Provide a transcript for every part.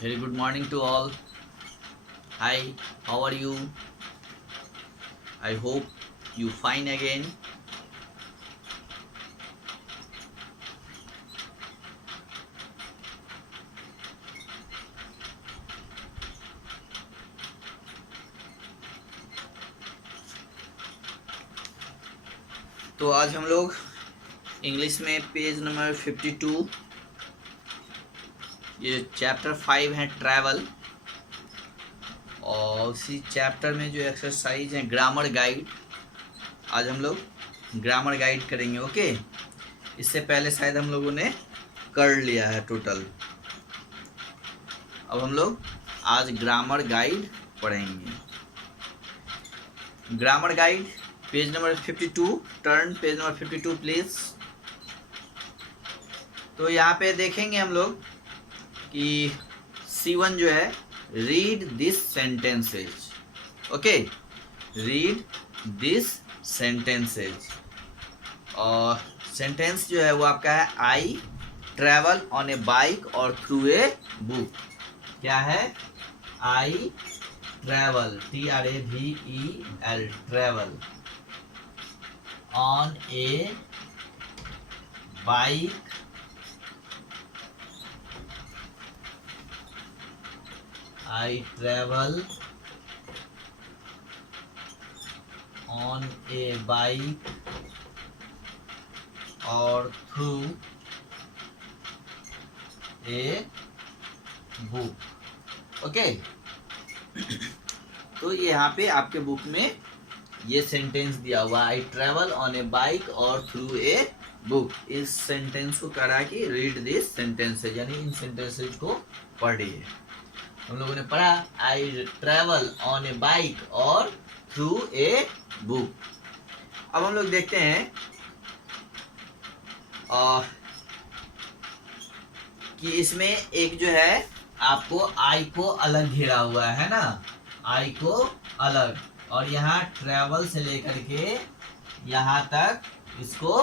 Very good morning to all. Hi, how are you? I hope you fine again. तो आज हम लोग English में पेज नंबर 52 ये चैप्टर 5 है ट्रैवल, और उसी चैप्टर में जो एक्सरसाइज है ग्रामर गाइड, आज हम लोग ग्रामर गाइड करेंगे। ओके, इससे पहले शायद हम लोगों ने कर लिया है टोटल। अब हम लोग आज ग्रामर गाइड पढ़ेंगे। Grammar guide page number 52, turn page number 52 please. तो यहाँ पे देखेंगे हम लोग कि C1 जो है read this sentences. Okay, read this sentences. और सेंटेंस जो है वो आपका है I travel on A bike और थ्रू ए बुक। क्या है? I travel, TRAVEL, travel on A bike I travel on a bike or through a book. Okay, तो यहाँ पे आपके बुक में ये सेंटेंस दिया हुआ, I travel on A bike और थ्रू ए बुक। इस सेंटेंस को करा कि रीड दिस सेंटेंसेज, यानी इन सेंटेंसेज को पढ़िए। हम लोगों ने पढ़ा I travel on A bike और थ्रू ए बुक। अब हम लोग देखते हैं कि इसमें एक जो है आपको आई को अलग घेरा हुआ है ना, आई को अलग, और यहाँ ट्रैवल से लेकर के यहाँ तक इसको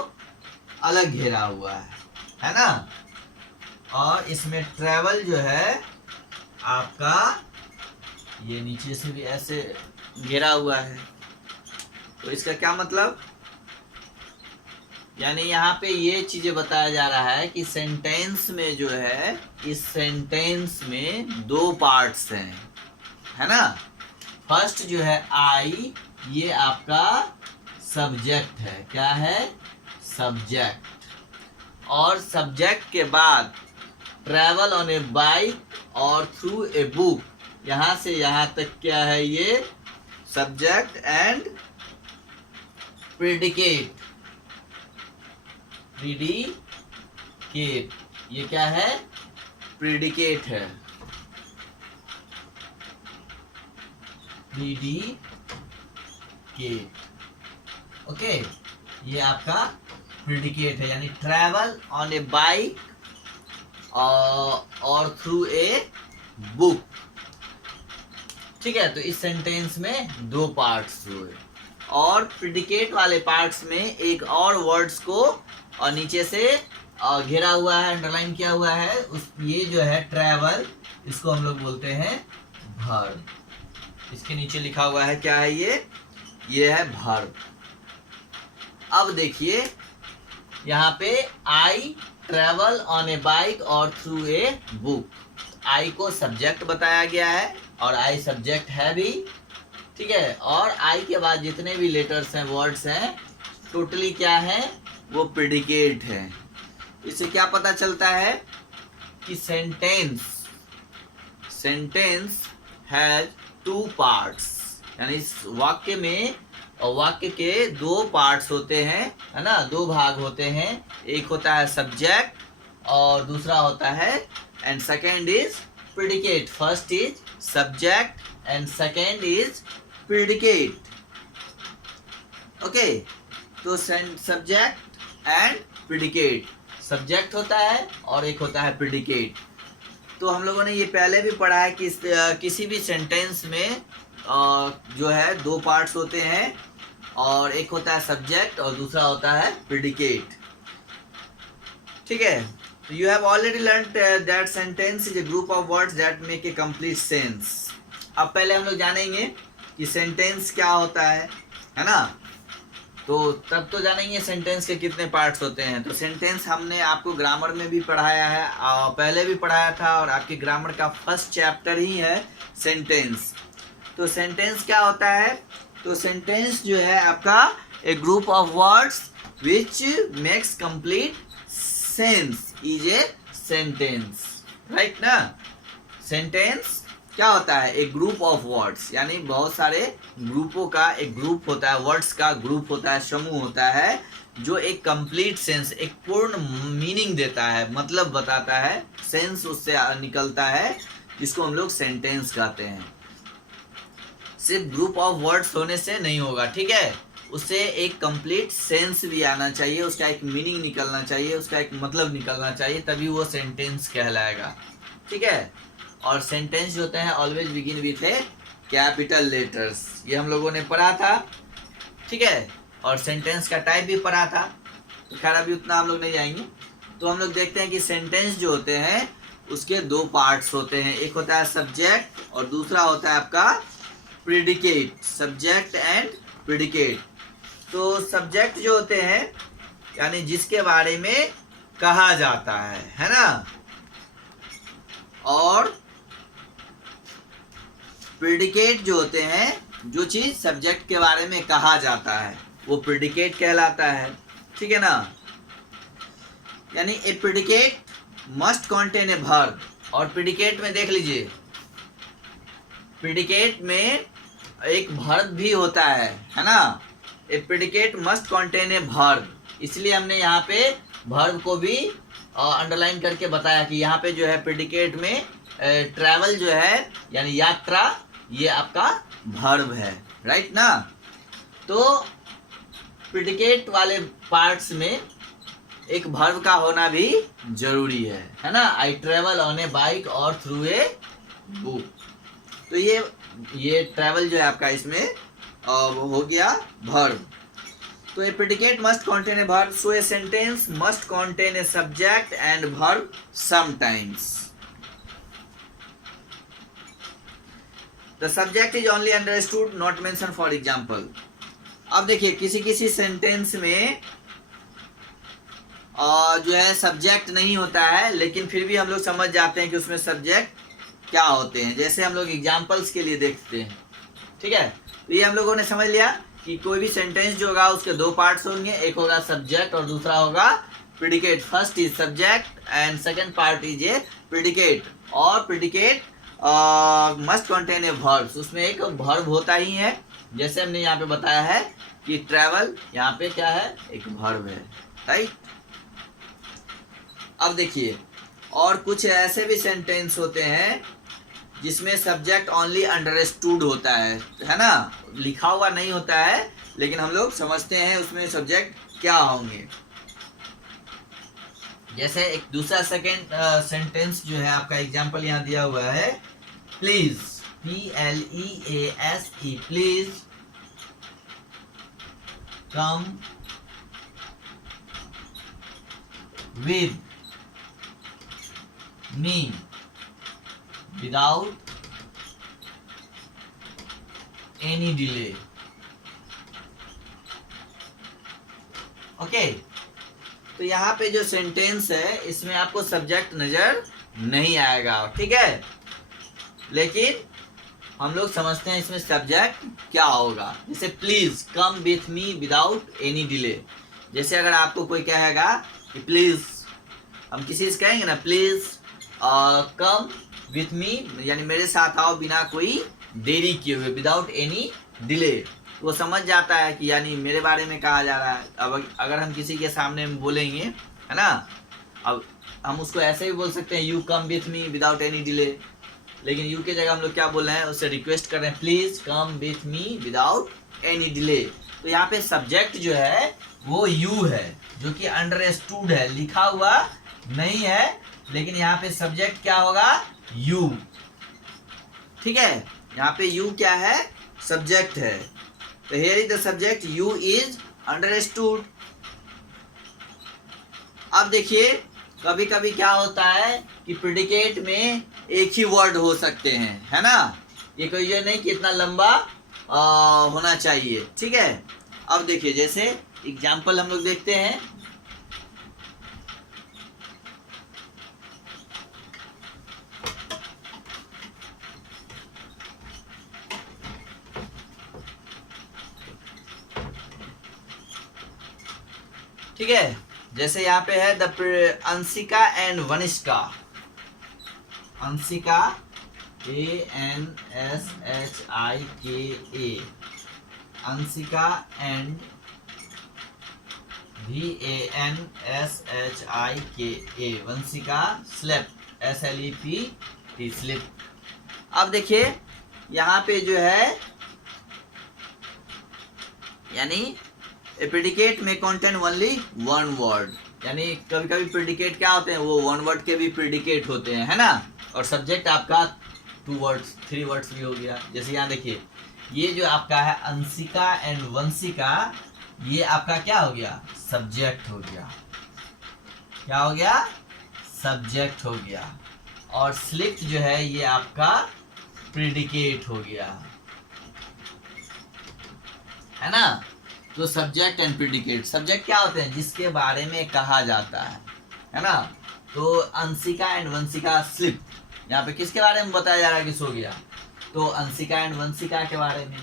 अलग घेरा हुआ है ना। और इसमें ट्रैवल जो है आपका ये नीचे से भी ऐसे घेरा हुआ है। तो इसका क्या मतलब, यानी यहाँ पे ये चीजें बताया जा रहा है कि सेंटेंस में जो है, इस सेंटेंस में दो पार्ट्स हैं, है ना। फर्स्ट जो है आई, ये आपका सब्जेक्ट है। क्या है? सब्जेक्ट। और सब्जेक्ट के बाद ट्रैवल ऑन ए बाइक और थ्रू ए बुक, यहां से यहां तक क्या है? ये सब्जेक्ट एंड प्रेडिकेट। प्रेडिकेट, ये क्या है? प्रेडिकेट है। प्रेडिकेट, ओके, ये आपका प्रेडिकेट है, यानी ट्रैवल ऑन ए बाइक और थ्रू ए बुक। ठीक है, तो इस सेंटेंस में दो पार्ट्स हुए, और प्रेडिकेट वाले पार्ट्स में एक और वर्ड्स को और नीचे से घेरा हुआ है, अंडरलाइन किया हुआ है। ये जो है ट्रैवल, इसको हम लोग बोलते हैं वर्ब। इसके नीचे लिखा हुआ है, क्या है ये है वर्ब। अब देखिए यहाँ पे I travel on A bike और थ्रू ए बुक। आई को सब्जेक्ट बताया गया है, और आई सब्जेक्ट है भी, ठीक है। और आई के बाद जितने भी लेटर्स हैं, वर्ड्स हैं, टोटली क्या है? वो प्रेडिकेट है। इससे क्या पता चलता है कि सेंटेंस हैज टू पार्ट्स, यानी इस वाक्य में, और वाक्य के दो पार्ट्स होते हैं, है ना, दो भाग होते हैं। एक होता है सब्जेक्ट और दूसरा होता है, and second is predicate. First is subject and second is predicate. Okay, तो सब्जेक्ट एंड प्रेडिकेट, सब्जेक्ट होता है और एक होता है प्रेडिकेट। तो हम लोगों ने ये पहले भी पढ़ा है कि किसी भी सेंटेंस में जो है दो पार्ट्स होते हैं, और एक होता है सब्जेक्ट और दूसरा होता है प्रेडिकेट। ठीक है, You have already learned that sentence is a group of words that make a complete sense. अब पहले हम लोग जानेंगे कि सेंटेंस क्या होता है ना? तो तब तो जानेंगे सेंटेंस के कितने पार्ट्स होते हैं. तो सेंटेंस हमने आपको ग्रामर में भी पढ़ाया है, पहले भी पढ़ाया था, और आपके ग्रामर का फर्स्ट चैप्टर ही है सेंटेंस. तो सेंटेंस क्या होता है? तो सेंटेंस जो है आपका a group of words which makes complete sense is a sentence, right ना? सेंटेंस क्या होता है? एक ग्रुप ऑफ वर्ड्स, यानी बहुत सारे ग्रुपों का एक ग्रुप होता है, वर्ड्स का ग्रुप होता है, समूह होता है, जो एक कंप्लीट सेंस, एक पूर्ण मीनिंग देता है, मतलब बताता है, सेंस उससे निकलता है, जिसको हम लोग सेंटेंस कहते हैं. सिर्फ ग्रुप ऑफ वर्ड्स होने से नहीं होगा, ठीक है? उससे एक कंप्लीट सेंस भी आना चाहिए, उसका एक मीनिंग निकलना चाहिए, उसका एक मतलब निकलना चाहिए, तभी वो सेंटेंस कहलाएगा, ठीक है? और सेंटेंस जो होते हैं always begin with A capital letters, ये हम लोगों ने पढ़ा था, ठीक है? और सेंटेंस का टाइप भी पढ़ा था, तो खैर अभी उतना हम लोग नहीं जाएंगे. तो हम लोग देखते हैं कि सेंटेंस जो होते हैं उसके दो पार्ट्स होते हैं. एक होता है सब्जेक्ट और दूसरा होता है आपका प्रेडिकेट. Subject and predicate. तो सब्जेक्ट जो होते हैं यानी जिसके बारे में कहा जाता है ना? और प्रेडिकेट जो होते हैं, जो चीज सब्जेक्ट के बारे में कहा जाता है वो प्रेडिकेट कहलाता है, ठीक है ना? यानी a predicate must contain a verb. और प्रेडिकेट में देख लीजिए, प्रेडिकेट में एक वर्ब भी होता है ना? A predicate must contain a verb. इसलिए हमने यहाँ पे वर्ब को भी अंडरलाइन करके बताया कि यहाँ पे जो है प्रेडिकेट में ट्रैवल जो है यानी यात्रा, ये आपका वर्ब है, राइट ना? तो प्रेडिकेट वाले पार्ट्स में एक वर्ब का होना भी जरूरी है ना? I travel on A bike और थ्रू ए बुक. तो ये ट्रैवल जो है आपका इसमें हो गया वर्ब. तो a predicate must contain a verb, so a sentence must contain a subject and verb sometimes. The subject is only understood not mention for example. अब देखिए किसी किसी सेंटेंस में जो है सब्जेक्ट नहीं होता है, लेकिन फिर भी हम लोग समझ जाते हैं कि उसमें सब्जेक्ट क्या होते हैं. जैसे हम लोग एग्जाम्पल्स के लिए देखते हैं, ठीक है? तो ये हम लोगों ने समझ लिया कि कोई भी सेंटेंस जो होगा उसके दो पार्ट्स होंगे, एक होगा सब्जेक्ट और दूसरा होगा predicate. First is subject and second part is a predicate. और predicate must contain a verb, उसमें एक वर्ब होता ही है. जैसे हमने यहाँ पे बताया है कि ट्रैवल, यहाँ पे क्या है? एक वर्ब है, राइट? अब देखिए और कुछ ऐसे भी सेंटेंस होते हैं जिसमें सब्जेक्ट ओनली अंडरस्टूड होता है ना? लिखा हुआ नहीं होता है, लेकिन हम लोग समझते हैं उसमें सब्जेक्ट क्या होंगे. जैसे एक दूसरा सेकंड सेंटेंस जो है आपका एग्जांपल यहाँ दिया हुआ है, please, PLEASE, please come with me without any delay. Okay, तो यहाँ पे जो सेंटेंस है इसमें आपको सब्जेक्ट नजर नहीं आएगा, ठीक है? लेकिन हम लोग समझते हैं इसमें सब्जेक्ट क्या होगा. जैसे please come with me without any delay. जैसे अगर आपको कोई कहेगा कि प्लीज, हम किसी से कहेंगे ना प्लीज कम विथ मी, यानी मेरे साथ आओ बिना कोई देरी किए हुए, विदाउट एनी डिले. वो समझ जाता है कि यानी मेरे बारे में कहा जा रहा है. अब अगर हम किसी के सामने बोलेंगे, है ना, अब हम उसको ऐसे भी बोल सकते हैं you come with me without any delay, लेकिन यू के जगह हम लोग क्या बोल रहे हैं? उससे रिक्वेस्ट कर रहे हैं please come with me without any delay. तो यहाँ पे सब्जेक्ट जो है वो यू है, जो कि अंडरस्टूड है, लिखा हुआ नहीं है, लेकिन यहाँ पे सब्जेक्ट क्या होगा? यू, ठीक है? यहाँ पे यू क्या है? सब्जेक्ट है. तो here is the subject, you is understood. अब देखिए कभी कभी क्या होता है कि प्रेडिकेट में एक ही वर्ड हो सकते हैं, है ना। ये कोई ये नहीं कि इतना लंबा होना चाहिए, ठीक है। अब देखिए जैसे एग्जाम्पल हम लोग देखते हैं। ठीक है, जैसे यहाँ पे है the Anshika and Vanishka. Anshika ANSHIKA, Anshika and VANSHIKA, Vanshika slept SLEPT, slip. अब देखिए यहाँ पे जो है यानी ए प्रेडिकेट में कंटेन ओनली वन वर्ड, यानी कभी कभी प्रेडिकेट क्या होते हैं वो वन वर्ड के भी प्रेडिकेट होते हैं, है ना। और सब्जेक्ट आपका 2 वर्ड्स 3 वर्ड्स भी हो गया। जैसे यहाँ देखिए ये जो आपका है अंशिका एंड वंशिका, ये आपका क्या हो गया, सब्जेक्ट हो गया। क्या हो गया, सब्जेक्ट हो गया। और स्लिप्ट जो है ये आपका प्रेडिकेट हो गया, है ना। तो सब्जेक्ट एंड प्रेडिकेट, सब्जेक्ट क्या होते हैं जिसके बारे में कहा जाता है ना। तो अंशिका एंड वंशिका स्लिप, यहाँ पे किसके बारे में बताया जा रहा है कि सो गया, तो अंशिका एंड वंशिका के बारे में।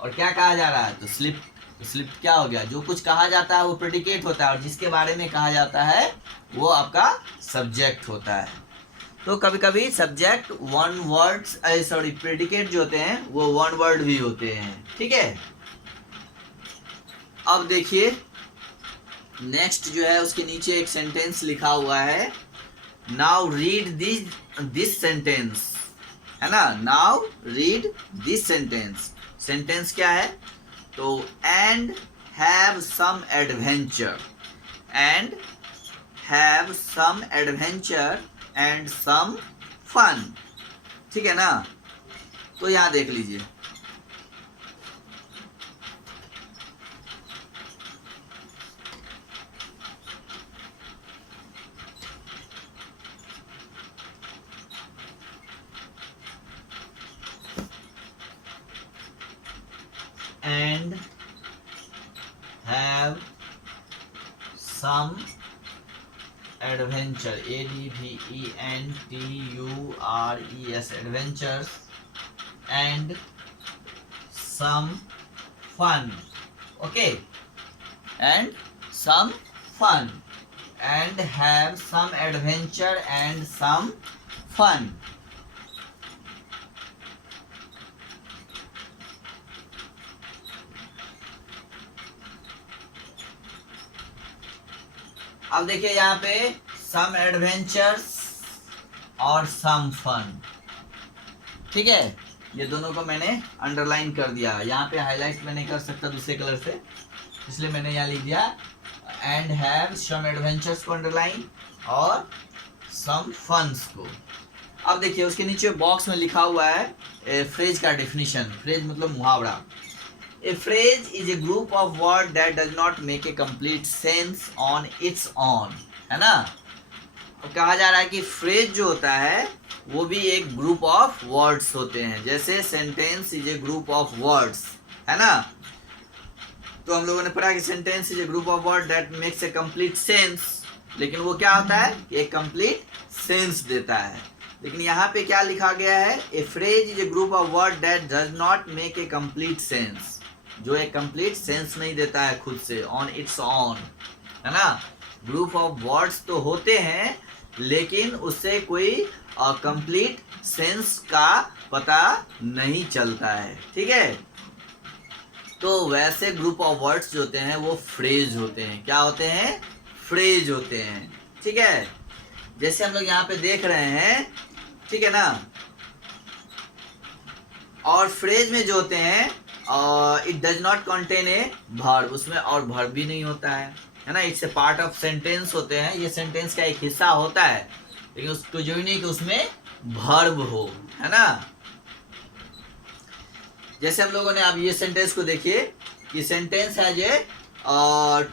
और क्या कहा जा रहा है, तो स्लिप। तो स्लिप क्या हो गया, जो कुछ कहा जाता है वो प्रेडिकेट होता है और जिसके बारे में कहा जाता है वो आपका सब्जेक्ट होता है। तो कभी कभी subject one words sorry predicate जो होते हैं वो वन वर्ड भी होते हैं, ठीक है। अब देखिए नेक्स्ट जो है उसके नीचे एक सेंटेंस लिखा हुआ है, नाउ रीड दिस सेंटेंस, है ना। Now read this sentence, sentence क्या है, तो and have some adventure, and have some adventure and some fun, ठीक है ना। तो यहां देख लीजिए and have some adventure, ADVENTURES, adventures and some fun, okay, and some fun, and have some adventure and some fun. अब देखिए यहाँ पे सम एडवेंचर्स और सम फन, ठीक है। ये दोनों को मैंने अंडरलाइन कर दिया, यहाँ पे हाईलाइट मैं नहीं कर सकता दूसरे कलर से, इसलिए मैंने यहाँ लिख दिया एंड हैव सम एडवेंचर्स को अंडरलाइन और सम फन्स को। अब देखिए उसके नीचे बॉक्स में लिखा हुआ है फ्रेज का डेफिनेशन। फ्रेज मतलब मुहावरा। A phrase is a group of words that does not make a complete sense on its own, है ना। अब कहा जा रहा है कि फ्रेज जो होता है वो भी एक ग्रुप ऑफ वर्ड्स होते हैं, जैसे sentence is a group of words, है ना। तो हम लोगों ने पढ़ा कि sentence is a group of word that makes a complete sense, लेकिन वो क्या होता है, एक कंप्लीट सेंस देता है। लेकिन यहाँ पे क्या लिखा गया है, ए phrase is a group of word that does not make a complete sense, जो एक कंप्लीट सेंस नहीं देता है खुद से, ऑन इट्स ऑन, है ना। ग्रुप ऑफ वर्ड्स तो होते हैं लेकिन उससे कोई कंप्लीट सेंस का पता नहीं चलता है, ठीक है। तो वैसे ग्रुप ऑफ वर्ड्स जो होते हैं वो फ्रेज होते हैं। क्या होते हैं, फ्रेज होते हैं, ठीक है। जैसे हम लोग यहाँ पे देख रहे हैं, ठीक है ना। और फ्रेज में जो होते हैं it does not contain a verb, उसमें और वर्ब भी नहीं होता है ना। It's a part of sentence होते हैं, ये सेंटेंस का एक हिस्सा होता है, लेकिन उसको जो नहीं कि उसमें वर्ब हो, है ना। जैसे हम लोगों ने अब ये सेंटेंस को देखिए कि सेंटेंस है जे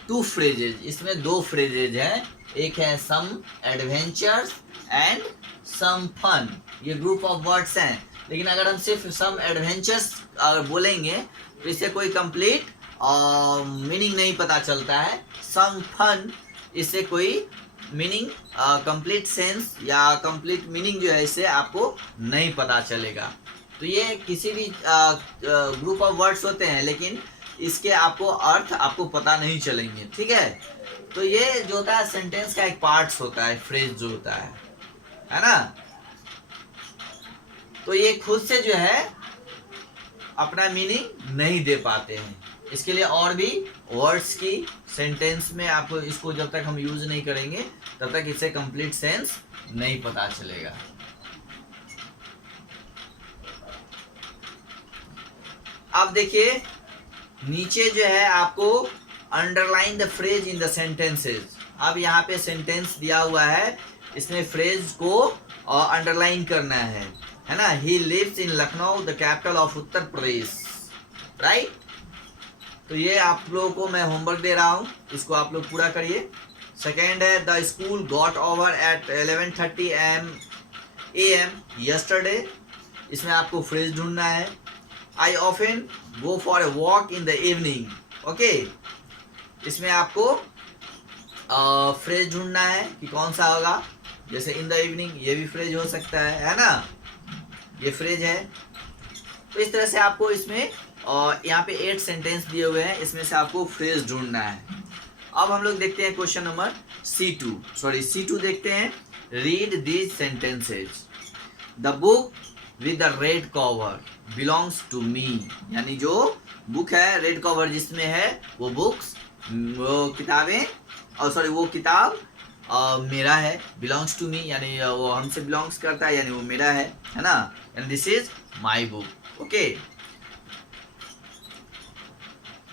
2 फ्रेजेज, इसमें 2 फ्रेजेज हैं। एक है सम एडवेंचर्स एंड सम फन, ये ग्रुप ऑफ वर्ड्स हैं। लेकिन अगर हम सिर्फ सम एडवेंचर्स बोलेंगे तो इससे कोई कंप्लीट मीनिंग नहीं पता चलता है। सम फन, इससे कोई मीनिंग कंप्लीट सेंस या कंप्लीट मीनिंग जो है इससे आपको नहीं पता चलेगा। तो ये किसी भी ग्रुप ऑफ वर्ड्स होते हैं, लेकिन इसके आपको अर्थ आपको पता नहीं चलेंगे, ठीक है। तो ये जो होता है सेंटेंस का एक पार्ट्स होता है, फ्रेज जो होता है ना। तो ये खुद से जो है अपना मीनिंग नहीं दे पाते हैं। इसके लिए और भी वर्ड्स की सेंटेंस में आपको इसको जब तक हम यूज नहीं करेंगे तब तक इससे कंप्लीट सेंस नहीं पता चलेगा। अब देखिए नीचे जो है आपको underline the phrase in the sentences. अब यहाँ पे सेंटेंस दिया हुआ है, इसमें फ्रेज को अंडरलाइन करना है ना। He lives in Lucknow the capital of Uttar Pradesh, right. तो ये आप लोगों को मैं होमवर्क दे रहा हूँ, इसको आप लोग पूरा करिए। सेकेंड है the school got over at 11:30 AM yesterday, इसमें आपको फ्रेज ढूंढना है। I often go for a walk in the evening, okay, इसमें आपको फ्रेज ढूंढना है कि कौन सा होगा। जैसे इन द इवनिंग, ये भी फ्रेज हो सकता है ना, ये फ्रेज है। तो इस तरह से आपको इसमें यहाँ पे 8 सेंटेंस दिए हुए हैं, इसमें से आपको फ्रेज ढूंढना है। अब हम लोग देखते हैं क्वेश्चन नंबर C2 देखते हैं। Read these sentences. The book with the red cover belongs to me, यानी जो बुक है रेड कवर जिसमें है वो बुक्स, वो किताबें और वो किताब मेरा है। बिलोंग्स टू मी यानी वो हमसे बिलोंग्स करता है, यानी वो मेरा है ना। And this is my book, okay.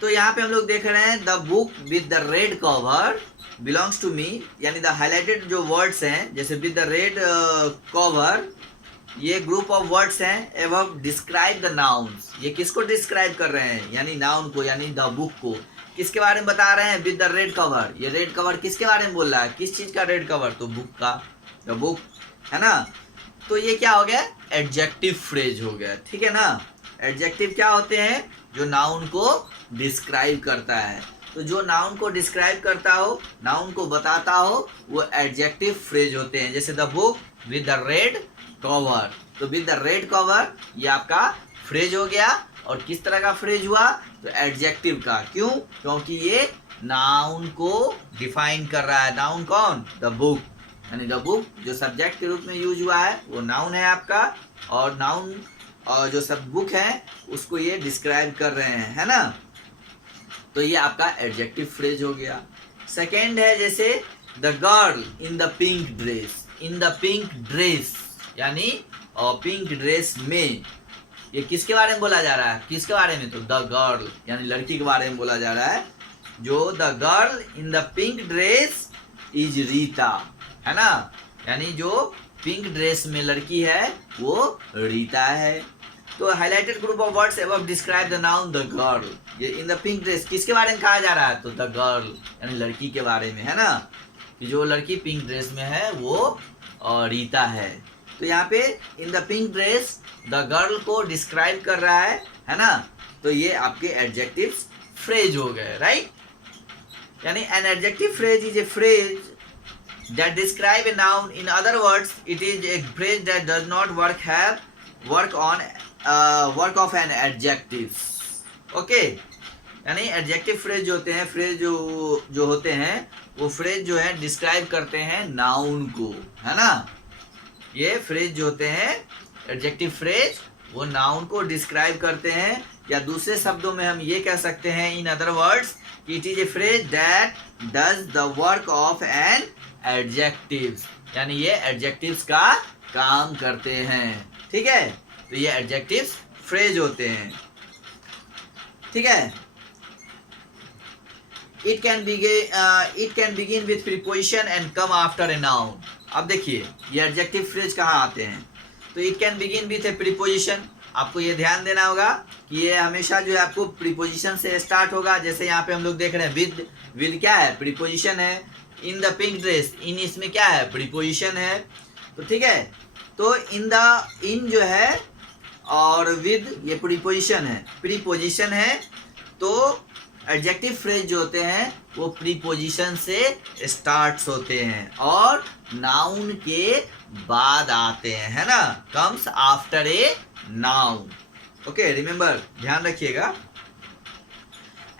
तो यहाँ पे हम लोग देख रहे हैं the book with the red cover belongs to me, यानी द हाईलाइटेड जो वर्ड्स हैं जैसे विद द रेड कवर, ये ग्रुप ऑफ वर्ड्स हैं। एवं डिस्क्राइब द नाउन्स, ये किसको डिस्क्राइब कर रहे हैं, यानी नाउन को, यानी द बुक को। किसके बारे में बता रहे हैं, विद द रेड कवर। ये रेड कवर किसके बारे में बोल रहा है, किस चीज का रेड कवर, तो बुक का, द बुक, है ना। तो ये क्या हो गया, एडजेक्टिव फ्रेज हो गया, ठीक है ना। एडजेक्टिव क्या होते हैं, जो नाउन को डिस्क्राइब करता है। तो जो नाउन को डिस्क्राइब करता हो, नाउन को बताता हो, वो एडजेक्टिव फ्रेज होते हैं। जैसे the book with the red cover, तो विद द रेड कवर ये आपका फ्रेज हो गया। और किस तरह का फ्रेज हुआ, तो एडजेक्टिव का। क्यों, क्योंकि ये नाउन को डिफाइन कर रहा है। नाउन कौन, द बुक, यानी द बुक जो सब्जेक्ट के रूप में यूज हुआ है वो नाउन है आपका, और नाउन और जो सब बुक है उसको ये डिस्क्राइब कर रहे हैं, है ना। तो ये आपका एडजेक्टिव फ्रेज हो गया। सेकेंड है जैसे the girl in the pink dress, in the pink dress यानी पिंक ड्रेस में, ये किसके बारे में बोला जा रहा है, किसके बारे में, तो द गर्ल यानी लड़की के बारे में बोला जा रहा है। जो the girl in the pink dress is Rita, है ना, यानी जो पिंक ड्रेस में लड़की है वो रीता है। तो highlighted group of words above describe the noun the girl, ये इन द पिंक ड्रेस किसके बारे में कहा जा रहा है, तो द गर्ल यानी लड़की के बारे में, है ना, कि जो लड़की पिंक ड्रेस में है वो रीता है। तो यहाँ पे in the pink dress the girl को डिस्क्राइब कर रहा है ना। तो ये आपके एडजेक्टिव फ्रेज हो गए, राइट। यानी an adjective phrase is a phrase that describe a noun. In other words, it is a phrase that does not work of an adjective, okay। यानी एडजेक्टिव फ्रेज जो होते हैं, फ्रेज जो होते हैं वो फ्रेज जो है डिस्क्राइब करते हैं नाउन को, है ना। ये फ्रेज जो होते हैं एडजेक्टिव फ्रेज वो नाउन को डिस्क्राइब करते हैं, या दूसरे शब्दों में हम ये कह सकते हैं इन अदर वर्ड्स कि it is a phrase that does the work of an adjectives, यानी ये एडजेक्टिव्स का काम करते हैं, ठीक है। तो ये एडजेक्टिव्स फ्रेज होते हैं, ठीक है। It can begin with preposition and come after a noun. अब देखिए ये एडजेक्टिव फ्रेज कहाँ आते हैं, तो it can begin with A preposition. आपको ये ध्यान देना होगा कि ये हमेशा जो है आपको प्रीपोजिशन से स्टार्ट होगा। जैसे यहाँ पे हम लोग देख रहे हैं विद क्या है, प्रीपोजिशन है। इन द पिंक ड्रेस, इन इसमें क्या है, प्रीपोजिशन है, तो ठीक है। तो इन द, इन जो है और विद ये प्रीपोजिशन है, तो एडजेक्टिव फ्रेज जो होते हैं वो प्रीपोजिशन से स्टार्ट होते हैं और नाउन के बाद आते हैं, है ना, comes after a noun. Okay, remember, ध्यान रखिएगा।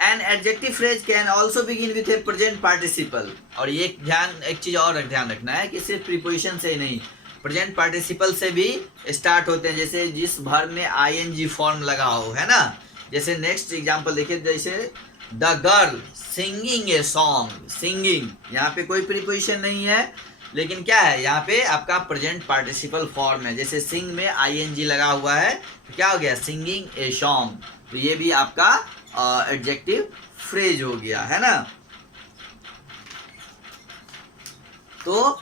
An adjective phrase can also begin with A present participle, और ये एक चीज और ध्यान रखना है कि सिर्फ प्रीपोजिशन से ही नहीं, प्रेजेंट पार्टिसिपल से भी स्टार्ट होते हैं, जैसे जिस वर्ब में आईएनजी फॉर्म लगा हो, है ना। जैसे नेक्स्ट एग्जांपल देखिए, जैसे the girl singing a song, singing, यहाँ पे कोई प्रीपोजिशन नहीं है, लेकिन क्या है, यहाँ पे आपका प्रेजेंट पार्टिसिपल फॉर्म है। जैसे सिंग में आईएनजी लगा हुआ है, तो क्या हो गया, सिंगिंग ए सॉन्ग, तो ये भी आपका एडजेक्टिव फ्रेज हो गया, है ना। तो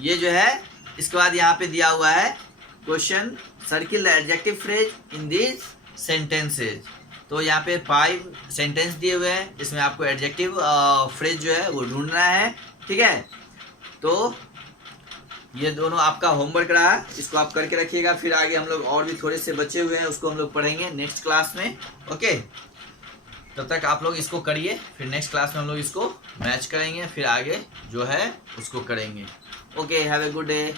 ये जो है, इसके बाद यहाँ पे दिया हुआ है question, circle the adjective phrase in this sentences. तो यहाँ पे 5 सेंटेंस दिए हुए हैं, इसमें आपको एडजेक्टिव फ्रेज जो है वो ढूंढना है, ठीक है। तो ये दोनों आपका होमवर्क रहा, इसको आप करके रखिएगा, फिर आगे हम लोग और भी थोड़े से बचे हुए हैं उसको हम लोग पढ़ेंगे नेक्स्ट क्लास में। ओके, तब तक आप लोग इसको करिए, फिर नेक्स्ट क्लास में हम लोग इसको मैच करेंगे, फिर आगे जो है उसको करेंगे। Okay, have a good day.